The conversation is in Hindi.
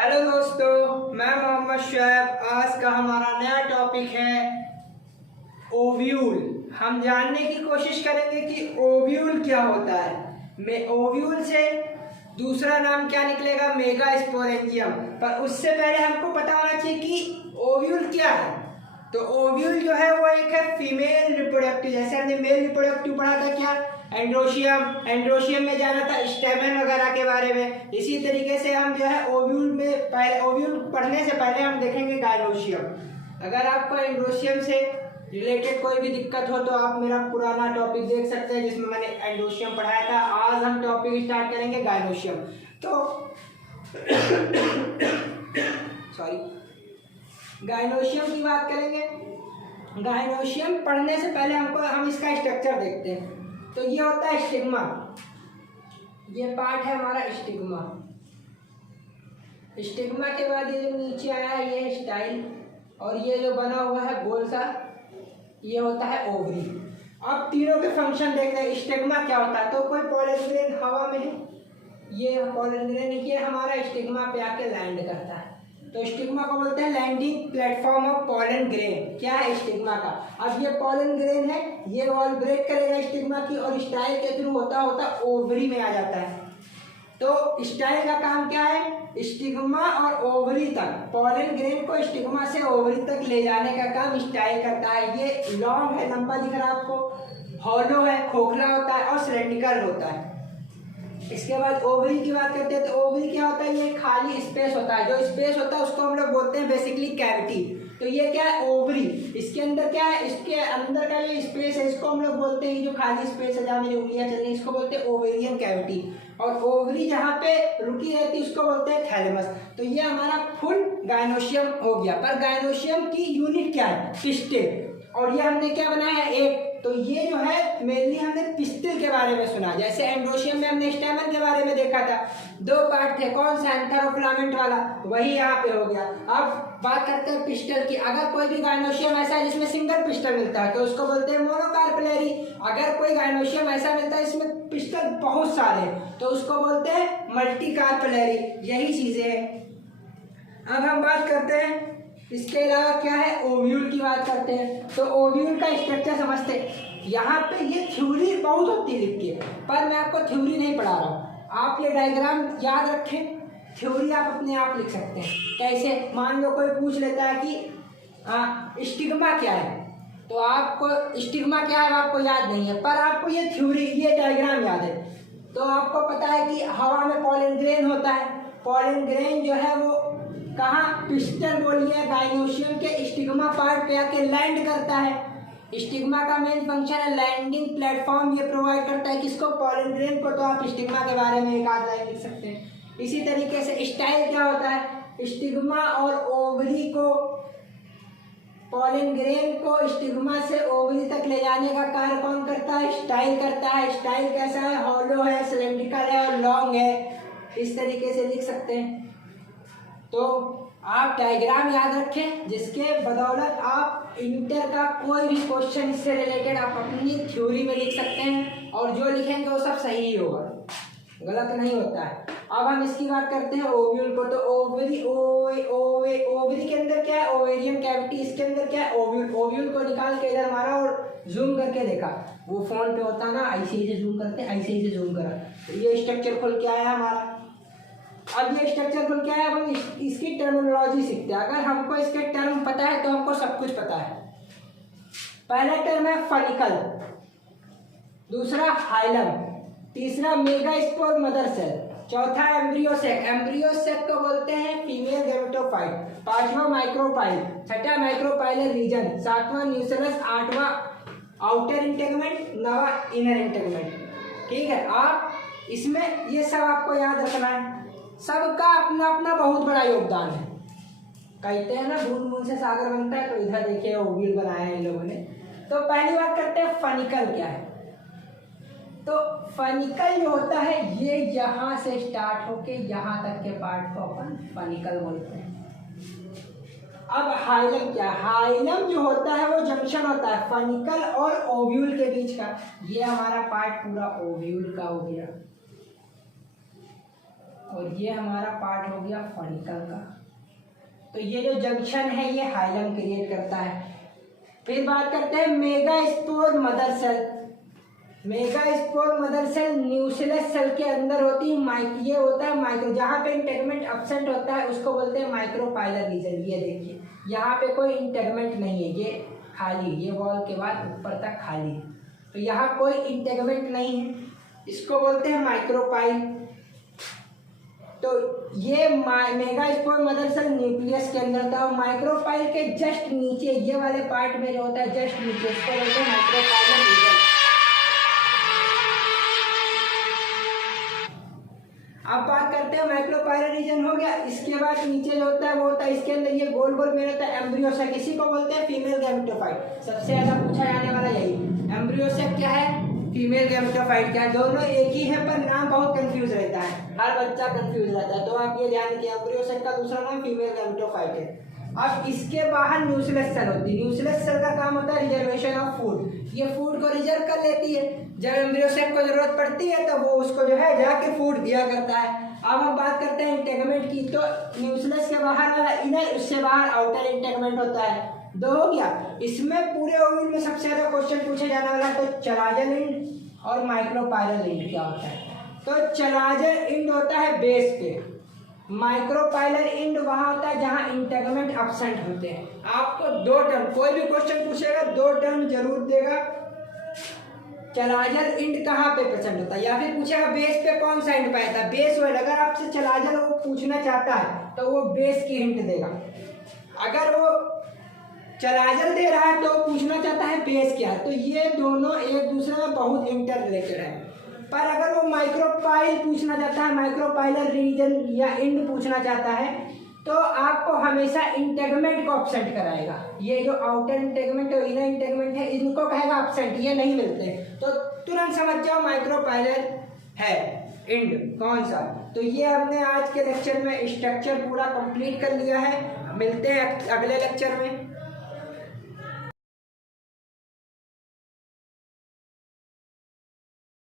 हेलो दोस्तों, मैं मोहम्मद शुएब। आज का हमारा नया टॉपिक है ओव्यूल। हम जानने की कोशिश करेंगे कि ओव्यूल क्या होता है। ओव्यूल से दूसरा नाम क्या निकलेगा, मेगास्पोरेंजियम। पर उससे पहले हमको पता होना चाहिए कि ओव्यूल क्या है। तो ओव्यूल जो है वो एक है फीमेल रिप्रोडक्टिव। जैसे हमने मेल रिप्रोडक्टिव पढ़ा था क्या, एंड्रोशियम में जाना था स्टेमन वगैरह के बारे में। इसी तरीके से हम जो है ओव्यूल में पहले, ओव्यूल पढ़ने से पहले हम देखेंगे गायनोशियम। अगर आपको एंड्रोशियम से रिलेटेड कोई भी दिक्कत हो तो आप मेरा पुराना टॉपिक देख सकते हैं जिसमें मैंने एंड्रोशियम पढ़ाया था। आज हम टॉपिक स्टार्ट करेंगे गायनोशियम। तो सॉरी, गायनोशियम की बात करेंगे। गायनोशियम पढ़ने से पहले हम इसका स्ट्रक्चर देखते हैं। तो ये होता है स्टिग्मा। ये पार्ट है हमारा स्टिग्मा। स्टिग्मा के बाद ये जो नीचे आया है ये स्टाइल, और ये जो बना हुआ है गोल सा ये होता है ओवरी। अब तीनों के फंक्शन देखते हैं। स्टिग्मा क्या होता है, तो कोई पॉलन ग्रेन हवा में है, ये पॉलन ग्रेन ये हमारा स्टिग्मा पे आके लैंड करता है। तो स्टिग्मा को बोलते हैं landing platform of pollen grain. क्या है स्टिग्मा का, अब ये पॉलन ग्रेन है, ये वॉल ब्रेक करेगा स्टिग्मा की और स्टाइल के थ्रू होता होता ओवरी में आ जाता है। तो स्टाइल का काम क्या है, स्टिग्मा और ओवरी तक, पॉलन ग्रेन को स्टिग्मा से ओवरी तक ले जाने का काम स्टाइल करता है। ये लॉन्ग है, लंबा दिख रहा है आपको, हॉलो है, खोखला होता है और सिलेंड्रिकल होता है। इसके बाद ओवरी की बात करते हैं। तो ओवरी क्या होता है, ये खाली स्पेस होता है। जो स्पेस होता है उसको हम लोग बोलते हैं बेसिकली कैविटी। तो ये क्या है ओवरी, इसके अंदर क्या है, इसके अंदर का जो स्पेस है इसको हम लोग बोलते हैं, जो खाली स्पेस है जहाँ मेरी उंगलियां चल रही है इसको बोलते हैं ओवेरियन कैविटी। और ओवरी जहाँ पे रुकी रहती है उसको बोलते हैं थैलेमस। तो ये हमारा फुल गायनोशियम हो गया। पर गायनोशियम की यूनिट क्या है, पिस्टिल। और ये हमने क्या बनाया है, एक। तो ये जो है मेनली हमने पिस्टिल के बारे में सुना। जैसे एंड्रोशियम में हमने स्टेमन के बारे में देखा था, दो पार्ट थे, कौन सा, एंथेरोफिलामेंट वाला, वही यहाँ पे हो गया। अब बात करते हैं पिस्टल की। अगर कोई भी गायनोशियम ऐसा है जिसमें सिंगल पिस्टल मिलता है तो उसको बोलते हैं मोनोकार्पेलरी। अगर कोई गायनोशियम ऐसा मिलता है इसमें पिस्टल बहुत सारे तो उसको बोलते हैं मल्टीकार्पेलरी। यही चीजें हैं। अब हम बात करते हैं इसके अलावा क्या है, ओव्यूल की बात करते हैं। तो ओव्यूल का स्ट्रक्चर समझते हैं। यहाँ पे ये थ्योरी बहुत होती है लिख के, पर मैं आपको थ्योरी नहीं पढ़ा रहा हूँ। आप ये डायग्राम याद रखें, थ्योरी आप अपने आप लिख सकते हैं। कैसे, मान लो कोई पूछ लेता है कि स्टिग्मा क्या है, तो आपको स्टिग्मा क्या है आपको याद नहीं है, पर आपको ये थ्योरी, ये डायग्राम याद है। तो आपको पता है कि हवा में पॉलन ग्रेन होता है। पॉलन ग्रेन जो है वो कहाँ, पिस्टल बोलिए, गायनोशियम के स्टिग्मा पार्ट पे आके लैंड करता है। स्टिग्मा का मेन फंक्शन है लैंडिंग प्लेटफॉर्म, ये प्रोवाइड करता है किसको, पॉलन ग्रेन को। तो आप स्टिग्मा के बारे में एक आध लाइन लिख सकते हैं। इसी तरीके से स्टाइल क्या होता है, स्टिग्मा और ओवरी को, पॉलन ग्रेन को स्टिग्मा से ओवरी तक ले जाने का कार्य कौन करता है, स्टाइल करता है। स्टाइल कैसा है, हॉलो है, सिलेंड्रिकल है और लॉन्ग है। इस तरीके से लिख सकते हैं। तो आप डायग्राम याद रखें जिसके बदौलत आप इंटर का कोई भी क्वेश्चन इससे रिलेटेड आप अपनी थ्योरी में लिख सकते हैं, और जो लिखेंगे वो सब सही ही होगा, गलत नहीं होता है। अब हम इसकी बात करते हैं ओव्यूल को। तो ओवरी, ओवरी के अंदर क्या है, ओवेरियन कैविटी। इसके अंदर क्या है, ओव्यूल। ओव्यूल को निकाल के इधर मारा और जूम करके देखा। वो फोन पे होता ना, ऐसे ही से जूम करते, ऐसे ही से जूम करा, तो ये स्ट्रक्चर खुल के आया हमारा। अब ये स्ट्रक्चर खुल के आया, अब हम इसकी टर्मिनोलॉजी सीखते हैं। अगर हमको इसके टर्म पता है तो हमको सब कुछ पता है। पहला टर्म है फनिकल, दूसरा हाइलम, तीसरा मेगास्पोर मदर सेल, चौथा एम्ब्रियोसेक। एम्ब्रियोसेक को बोलते हैं फीमेल गैमेटोफाइट, पांचवा माइक्रोपाइल, छठा माइक्रोपाइलर रीजन, सातवां न्यूसेलस, आठवां आउटर इंटेगमेंट, नवा इनर इंटेगमेंट। ठीक है, आप इसमें ये सब आपको याद रखना है। सबका अपना अपना बहुत बड़ा योगदान है। कहते हैं ना बूंद बूंद से सागर बनता है, तो इधर देखिए ओव्यूल बनाया है इन लोगों ने। तो पहली बात करते हैं फनिकल क्या है। तो फनिकल जो होता है ये यहाँ से स्टार्ट होके यहाँ तक के पार्ट को अपन फनिकल बोलते हैं। अब हाइलम क्या, हाइलम जो होता है वो जंक्शन होता है फनिकल और ओव्यूल के बीच का। ये हमारा पार्ट पूरा ओव्यूल का हो गया। और ये हमारा पार्ट हो गया फॉलिकल का। तो ये जो जंक्शन है ये हाइलम क्रिएट करता है। फिर बात करते हैं megaspore mother cell. Megaspore mother cell nucleus cell के अंदर होती है। ये होता है माइक्रो, जहाँ पे इंटेगमेंट एब्सेंट होता है उसको बोलते हैं माइक्रोपाइलर रीजन। ये देखिए यहाँ पे कोई इंटेगमेंट नहीं है, ये खाली, ये वॉल के बाद ऊपर तक खाली, तो यहाँ कोई इंटेगमेंट नहीं है, इसको बोलते हैं माइक्रोपाइल। तो ये मेगास्पोर मदर सेल न्यूक्लियस के अंदर था, और माइक्रोपाइल के जस्ट नीचे ये वाले पार्ट में जो होता है जस्ट नीचे, इसको बोलते हैं माइक्रोपाइलर रीजन। अब बात करते हैं माइक्रोपाइलर रीजन हो गया। इसके बाद नीचे जो होता है वो होता है, इसके अंदर ये गोल गोल में रहता है एम्ब्रियोसेक, इसी को बोलते हैं फीमेल गैमेटोफाइट। सबसे ज्यादा पूछा जाने वाला यही, एम्ब्रियोसेक क्या है, फीमेल गैमेटोफाइट क्या है। दोनों एक ही है पर नाम बहुत कंफ्यूज रहता है, हर बच्चा कंफ्यूज रहता है, तो आप ये ध्यान रखिए एम्ब्रियोसेक का दूसरा नाम फीमेल गैमेटोफाइट है। अब इसके बाहर न्यूक्लियस सेल होती है। न्यूक्लियस सेल का काम होता है रिजर्वेशन ऑफ फूड, ये फूड को रिजर्व कर लेती है, जब एम्ब्रियोसेक को जरूरत पड़ती है तो वो उसको जो है जाके फूड दिया करता है। अब हम बात करते हैं इंटेगमेंट की, तो न्यूक्लियस के बाहर वाला इनर, उससे बाहर आउटर इंटेगमेंट होता है। दो हो गया। इसमें पूरे ओवल में सबसे ज्यादा क्वेश्चन पूछे जाने वाला तो चलाजल इंड और माइक्रोपाइलर इंड क्या होता है। तो चलाजल इंड होता है बेस पे, माइक्रोपाइलर इंड वहां होता है जहां इंटेगमेंट एब्सेंट होते हैं। आपको दो टर्म, कोई भी क्वेश्चन पूछेगा दो टर्म जरूर देगा, चलाजल इंड कहाँ पे प्रेजेंट होता है, या फिर पूछेगा बेस पे कौन सा इंड पाया था, बेस वर्ड। अगर आपसे चलाजल वो पूछना चाहता है तो वो बेस की हिंट देगा, अगर वो चलाजल दे रहा है तो पूछना चाहता है बेस क्या है। तो ये दोनों एक दूसरे में बहुत इंटर रिलेटेड है। पर अगर वो माइक्रोपाइल पूछना चाहता है, माइक्रोपाइलर रीजन या इंड पूछना चाहता है, तो आपको हमेशा इंटेगमेंट को एब्सेंट कराएगा। ये जो आउटर इंटेगमेंट और इनर इंटेगमेंट है इनको कहेगा एब्सेंट, ये नहीं मिलते, तो तुरंत समझ जाओ माइक्रोपाइलर है इंड कौन सा। तो ये हमने आज के लेक्चर में स्ट्रक्चर पूरा कंप्लीट कर लिया है। मिलते हैं अगले लेक्चर में।